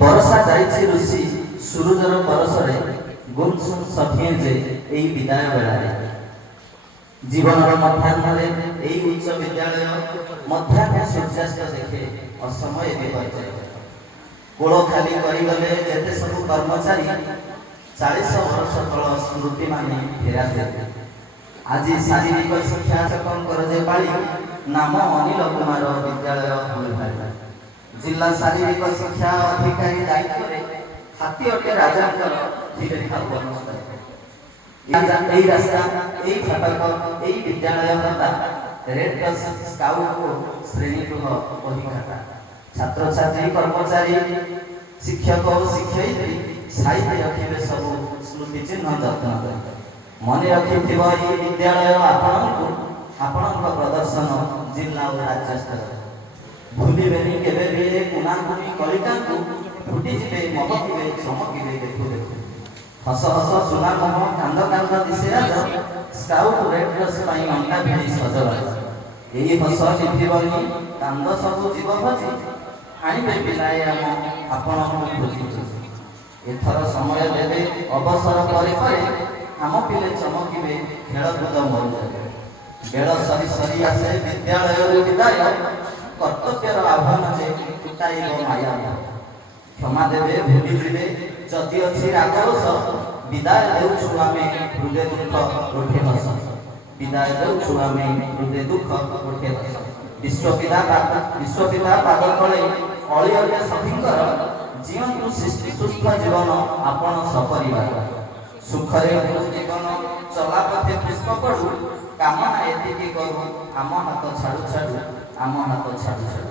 बरसा जाइछि ऋषि सूरजर परसरे गुमसुम सफिए जे एई विदाय बेलारे जीवनर मध्याह्ନରେ एई उच्च विद्यालय मध्याह्न सूर्यास्त देखे असमय विपर्जय कोळ खाली करिगले जेते सब कर्मचारी 40 वर्ष तल स्मृति माने फेरा दे आज शारीरिक शिक्षा शिक्षकंकर जे पाली नाम अनिल कुमार विद्यालय होइला जिला शारीरिक शिक्षा अधिकारी दायित्व रे हाथी अटे राजांकर धीरे धीरे এই রাস্তা এই ফাটক এই বিদ্যালয় কথা রেড ক্রস স্কাউট ও শ্রেণীগৃহ অধিকাতা ছাত্রছাত্রী কর্মচারী শিক্ষক ও শিক্ষয়িত্রী সাইতে রাখিবে সব স্মৃতি চিহ্ন যত্ন মনে রাখিথিব এই বিদ্যালয় আপনাଙ୍କୁ ଆପଣଙ୍କ ପ୍ରଦର୍ଶନ ଜିଲ୍ଲା ଓ ରାଜ୍ୟ ସ୍ତରରେ ଭୁଲିବେନି କେବେ ବି କୁନାକୁନି କଳିକାଙ୍କୁ ଫୁଟିଯିବେ ମହକିବେ ଚମକିବେ ଦେଖୁ ଦେଖୁ हस हस सुना मोह कांद कांद दिसे आज स्काउट रेड क्रॉस पाई अंडा भिड़ी सजबाज एई हस लिथिबनी कांद सब जीव भजी आनिबे पिलाए आम आपनको खोजी एथर समय देबे अवसर परे परे आम पिले चमकिबे खेलकूद मरु बेल सरी सरी आसे विद्यालय विदाय कर्तव्यर आह्वान जे टूटाइब माया क्षमा देबे भूली जीवे जदि अच्छी रागरस विदाय देउछु आमे हृदय दुख उठे हस विदाय देउछु आमे हृदय दुख उठे हस विश्वपिता पाद तले अळि अळे सखींकर जीवंतु सृष्टि सुस्थ जीवन आपण सपरिवार सुखरे जीवन चला पथे पुष्प पड़ू कामना एतिकी करू आम हाथ छाड़ू छाड़ू आम हाथ छाड़ू छाड़ू